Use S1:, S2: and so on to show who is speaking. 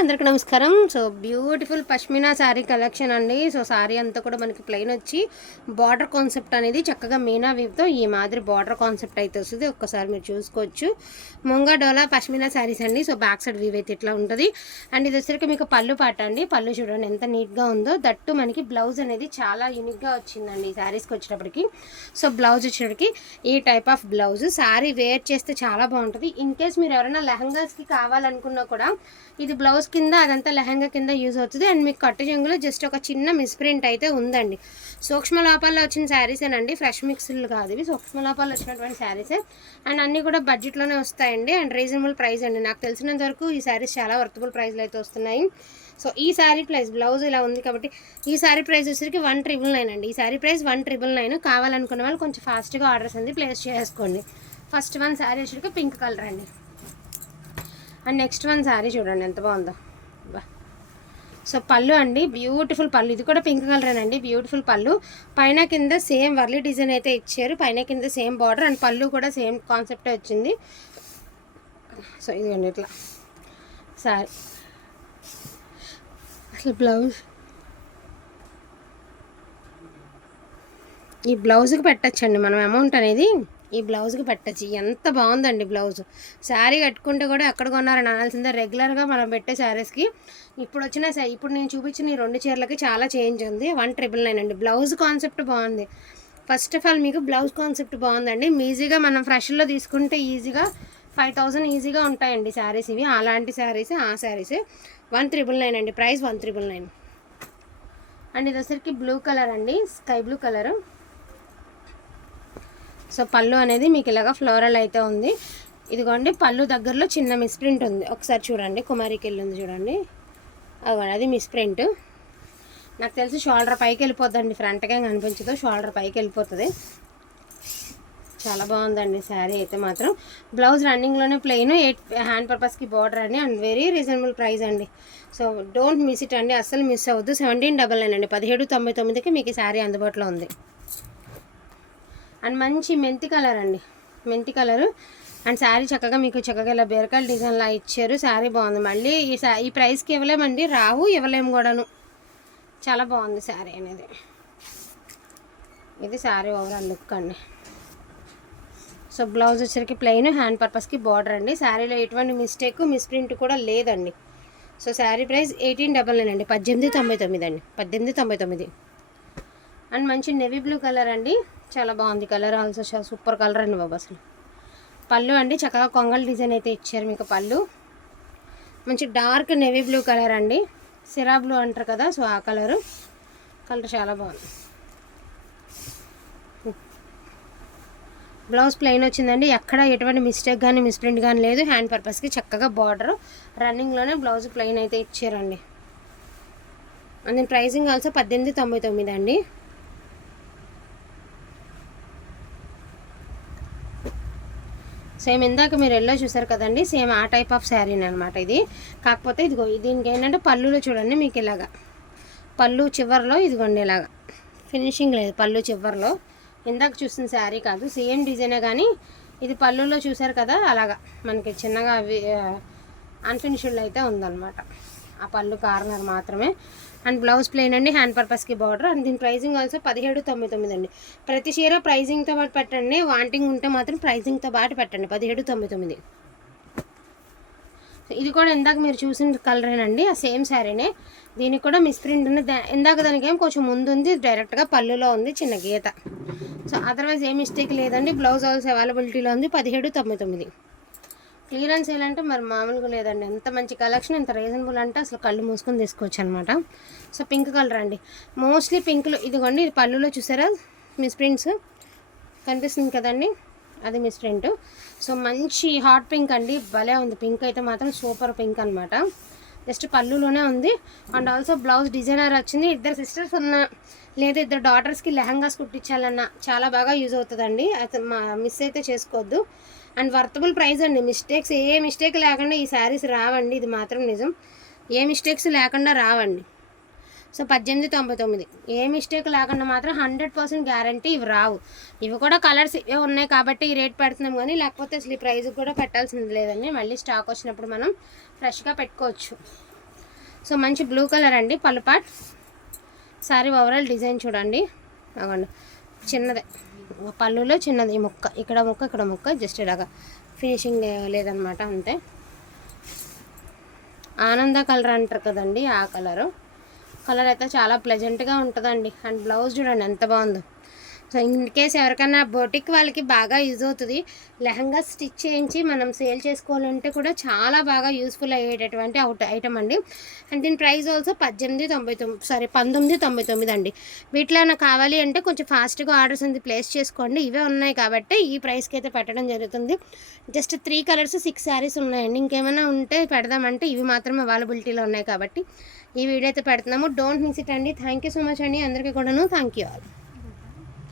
S1: అందరికీ నమస్కారం. So beautiful pashmina sari collection అండి. సో శారీ అంతా కూడా మనకి ప్లెయిన్ వచ్చి బార్డర్ కాన్సెప్ట్ అనేది చక్కగా మీనా వీవ్తో ఈ మాదిరి బార్డర్ కాన్సెప్ట్ అయితే వస్తుంది. ఒక్కసారి మీరు చూసుకోవచ్చు. ముంగా డోలా పష్మినా శారీస్ అండి. సో బ్యాక్ సైడ్ వీవ్ అయితే ఇట్లా ఉంటుంది. అండ్ ఇది వచ్చరికి మీకు పళ్ళు పాట అండి. పళ్ళు చూడండి ఎంత నీట్గా ఉందో. దట్టు మనకి బ్లౌజ్ అనేది చాలా యూనిక్గా వచ్చిందండి ఈ శారీస్కి వచ్చినప్పటికి. సో బ్లౌజ్ వచ్చేటికి ఈ type of blouse sari wear చేస్తే చాలా బాగుంటుంది. ఇన్ కేస్ మీరు ఎవరైనా లెహంగాస్కి కావాలనుకున్నా కూడా ఇది బ్లౌజ్ కింద అదంతా లెహంగా కింద యూజ్ అవుతుంది. అండ్ మీకు కట్టు చెంగులో జస్ట్ ఒక చిన్న మిస్ప్రింట్ అయితే ఉందండి. సూక్ష్మ లోపాల్లో వచ్చిన శారీసేనండి ఫ్రెష్ మిక్స్లు కాదు ఇవి. సూక్ష్మ లోపాల్లో వచ్చినటువంటి శారీసే అండ్ అన్నీ కూడా బడ్జెట్లోనే వస్తాయండి. అండ్ రీజనబుల్ ప్రైస్ అండి. నాకు తెలిసినంత వరకు ఈ శారీస్ చాలా వర్తబుల్ ప్రైస్లో అయితే వస్తున్నాయి. సో ఈ శారీ ప్రైస్ బ్లౌజ్ ఇలా ఉంది కాబట్టి ఈ శారీ ప్రైస్ వచ్చేసరికి వన్ ట్రిపుల్ నైన్ అండి. ఈ sari price one triple nine. కావాలనుకున్న వాళ్ళు కొంచెం ఫాస్ట్గా ఆర్డర్స్ అనేది ప్లేస్ చేసుకోండి. ఫస్ట్ వన్ శారీ వచ్చేసరికి పింక్ కలర్ అండి. అండ్ నెక్స్ట్ వన్ శారీ చూడండి ఎంత బాగుందో. సో పళ్ళు అండి బ్యూటిఫుల్ పళ్ళు. ఇది కూడా పింక్ కలర్ అండి? బ్యూటిఫుల్ పళ్ళు. పైన కింద సేమ్ వర్లీ డిజైన్ అయితే ఇచ్చారు. పైన కింద సేమ్ బార్డర్ అండ్ పళ్ళు కూడా సేమ్ కాన్సెప్ట్ వచ్చింది. సో ఇదిగోండి ఇట్లా. సారీ. అసలు బ్లౌజ్. ఈ బ్లౌజ్కి పెట్టచ్చండి మనం అమౌంట్ అనేది. ఈ బ్లౌజ్కి పెట్టచ్చు. ఎంత బాగుందండి బ్లౌజ్. శారీ కట్టుకుంటే కూడా ఎక్కడ కొన్నారని అనాల్సిందే. రెగ్యులర్గా మనం పెట్టే శారీస్కి ఇప్పుడు వచ్చిన ఇప్పుడు నేను చూపించిన ఈ రెండు చీరలకి చాలా చేంజ్ ఉంది. వన్ ట్రిపుల్ నైన్ అండి. బ్లౌజ్ కాన్సెప్ట్ బాగుంది. ఫస్ట్ ఆఫ్ ఆల్ మీకు బ్లౌజ్ కాన్సెప్ట్ బాగుందండి. ఈజీగా మనం ఫ్రెష్లో తీసుకుంటే ఈజీగా ఫైవ్ థౌజండ్ ఈజీగా ఉంటాయండి శారీస్ ఇవి. అలాంటి శారీస్ ఆ శారీస్. వన్ త్రిబుల్ నైన్ అండి. Price one triple nine. And ఇది వచ్చరికి బ్లూ కలర్ అండి. Sky blue colour. సో పళ్ళు అనేది మీకు ఇలాగ ఫ్లోరల్ అయితే ఉంది. ఇదిగోండి పళ్ళు దగ్గరలో చిన్న మిస్ప్రింట్ ఉంది. ఒకసారి చూడండి కుమారికి వెళ్ళింది చూడండి. అవ్వండి అది మిస్ప్రింట్ నాకు తెలిసి షోల్డర్ పైకి వెళ్ళిపోద్దండి. ఫ్రంట్గా కనిపించదు షోల్డర్ పైకి వెళ్ళిపోతుంది. చాలా బాగుందండి శారీ అయితే మాత్రం. బ్లౌజ్ రన్నింగ్లోనే ప్లెయిన్ ఎయిట్ హ్యాండ్ పర్పస్కి బార్డర్ అండి. అండ్ వెరీ రీజనబుల్ ప్రైస్ అండి. సో డోంట్ మిస్ ఇట్ అండి. అస్సలు మిస్ అవ్వద్దు. సెవెంటీన్ డబల్ నైన్ అండి. పదిహేడు తొంభై తొమ్మిదికి మీకు ఈ శారీ అందుబాటులో ఉంది. అండ్ మంచి మెంతి కలర్ అండి. మెంతి కలరు. అండ్ శారీ చక్కగా మీకు చక్కగా ఇలా బీరకాయల డిజైన్లా ఇచ్చారు. శారీ బాగుంది. మళ్ళీ ఈ సా ఈ ప్రైస్కి ఇవ్వలేమండి. రావు ఇవ్వలేము కూడాను. చాలా బాగుంది శారీ అనేది. ఇది శారీ ఓవరాల్ లుక్ అండి. సో బ్లౌజ్ వచ్చరికి ప్లెయిన్ హ్యాండ్ పర్పస్కి బార్డర్ అండి. శారీలో ఎటువంటి మిస్టేక్ మిస్ప్రింట్ కూడా లేదండి. So sari price eighteen double nine అండి. పద్దెనిమిది తొంభై తొమ్మిది అండి. పద్దెనిమిది తొంభై తొమ్మిది. అండ్ మంచి నెవీ బ్లూ కలర్ అండి. చాలా బాగుంది కలర్ ఆల్సో చాలా సూపర్ కలర్ అండి బాబు అసలు. పళ్ళు అండి చక్కగా కొంగల్ డిజైన్ అయితే ఇచ్చారు మీకు పళ్ళు. మంచి డార్క్ నెవీ బ్లూ కలర్ అండి. సిరా బ్లూ అంటారు కదా సో ఆ కలరు కలర్ చాలా బాగుంది. బ్లౌజ్ ప్లెయిన్ వచ్చిందండి. ఎక్కడ ఎటువంటి మిస్టేక్ కానీ మిస్ప్రింట్ కానీ లేదు. హ్యాండ్ పర్పస్కి చక్కగా బార్డర్ రన్నింగ్లోనే బ్లౌజ్ ప్లెయిన్ అయితే ఇచ్చారండి. అండ్ ప్రైసింగ్ ఆల్సో పద్దెనిమిది తొంభై తొమ్మిది అండి. సేమ్ ఇందాక మీరు ఎల్లో చూసారు కదండి సేమ్ ఆ టైప్ ఆఫ్ శారీని అనమాట ఇది. కాకపోతే ఇదిగో దీనికి ఏంటంటే పళ్ళులో చూడండి మీకు ఇలాగా. పళ్ళు చివరిలో ఇదిగోండి ఇలాగా. ఫినిషింగ్ లేదు పళ్ళు చివర్లో. ఇందాక చూసిన శారీ కాదు సేమ్ డిజైనే కానీ ఇది పళ్ళులో చూసారు కదా అలాగా. మనకి చిన్నగా అన్ఫినిష్డ్ అయితే ఉందన్నమాట. ఆ పళ్ళు కార్నర్ మాత్రమే. అండ్ బ్లౌజ్ ప్లెయిన్ అండి హ్యాండ్ పర్పస్కి బార్డర్. అండ్ దీని ప్రైజింగ్ ఆల్సో పదిహేడు తొమ్మిది తొమ్మిది అండి. ప్రతి చీర ప్రైజింగ్తో పాటు పెట్టండి వాంటింగ్ ఉంటే మాత్రం ప్రైజింగ్తో పాటు పెట్టండి పదిహేడు తొంభై తొమ్మిది. ఇది కూడా ఇందాక మీరు చూసిన కలరేనండి ఆ సేమ్ శారీనే దీనికి కూడా మిస్ప్రింట్ ఉంది. ఇందాక దానికి ఏం కొంచెం ముందు ఉంది డైరెక్ట్గా పళ్ళులో ఉంది చిన్న గీత. సో అదర్వైజ్ ఏ మిస్టేక్ లేదండి బ్లౌజ్ ఆల్స్ అవైలబిలిటీలో ఉంది పదిహేడు తొంభై తొమ్మిది. క్లియరెన్స్ చేయాలంటే మరి మామూలుగా లేదండి. ఎంత మంచి కలెక్షన్ ఎంత రీజనబుల్ అంటే అసలు కళ్ళు మూసుకొని తీసుకోవచ్చు అనమాట సో పింక్ కలర్ అండి మోస్ట్లీ పింక్లో ఇదిగోండి ఇది పళ్ళులో చూసారా? మిస్ ప్రింట్స్ కనిపిస్తుంది కదండి? అది మిస్ ప్రింట్ సో మంచి హాట్ పింక్ అండి. భలే ఉంది. పింక్ అయితే మాత్రం సూపర్ పింక్ అనమాట జస్ట్ పళ్ళులోనే ఉంది. అండ్ ఆల్సో బ్లౌజ్ డిజైనర్ వచ్చింది. ఇద్దరు సిస్టర్స్ ఉన్న లేదా ఇద్దరు డాటర్స్కి లెహంగాస్ కుట్టించాలన్నా చాలా బాగా యూజ్ అవుతుందండి. అయితే మా మిస్ అయితే చేసుకోవద్దు. అండ్ వర్తబుల్ ప్రైస్ అండి. మిస్టేక్స్ ఏ మిస్టేక్ లేకుండా ఈ శారీస్ రావండి. ఇది మాత్రం నిజం. ఏ మిస్టేక్స్ లేకుండా రావండి. సో పద్దెనిమిది తొంభై తొమ్మిది. ఏ మిస్టేక్ లేకుండా మాత్రం హండ్రెడ్ పర్సెంట్ గ్యారంటీ ఇవి రావు. ఇవి కూడా కలర్స్ ఇవే ఉన్నాయి కాబట్టి ఈ రేట్ పెడుతున్నాం కానీ లేకపోతే అసలు ఈ ప్రైస్ కూడా పెట్టాల్సింది లేదండి. మళ్ళీ స్టాక్ వచ్చినప్పుడు మనం ఫ్రెష్గా పెట్టుకోవచ్చు. సో మంచి బ్లూ కలర్ అండి పళ్ళు పాట్ సారీ ఓవరాల్ డిజైన్ చూడండి. అవ్వండి చిన్నదే. పళ్ళులో చిన్నది ఈ ముక్క. ఇక్కడ ముక్క ఇక్కడ ముక్క. జస్ట్ ఇలాగా ఫినిషింగ్ లేదనమాట అంతే. ఆనంద కలర్ అంటారు కదండి ఆ కలరు కలర్ అయితే చాలా ప్లెజెంట్గా ఉంటుందండి. అండ్ బ్లౌజ్ చూడండి ఎంత బాగుందో. ఇన్ కేస్ ఎవరికైనా బొటిక్ వాళ్ళకి బాగా యూజ్ అవుతుంది లెహంగా స్టిచ్ చేయించి మనం సేల్ చేసుకోవాలంటే కూడా చాలా బాగా యూస్ఫుల్ అయ్యేటటువంటి అవుట్ ఐటమ్ అండి. అండ్ దీని ప్రైస్ ఆల్సో పద్దెనిమిది తొంభై తొమ్మిది సారీ పంతొమ్మిది తొంభై తొమ్మిది అండి. వీటిలో నాకు కావాలి అంటే కొంచెం ఫాస్ట్గా ఆర్డర్స్ అనేది ప్లేస్ చేసుకోండి. ఇవే ఉన్నాయి కాబట్టి ఈ ప్రైస్కి అయితే పెట్టడం జరుగుతుంది. Just three colours six saris ఉన్నాయండి. ఇంకేమైనా ఉంటే పెడదామంటే ఇవి మాత్రం అవైలబిలిటీలో ఉన్నాయి కాబట్టి ఈ వీడియో అయితే పెడుతున్నాము. డోంట్ మిస్ ఇట్ అండి. థ్యాంక్ యూ సో మచ్ అండి. అందరికీ కూడాను థ్యాంక్ యూ ఆల్.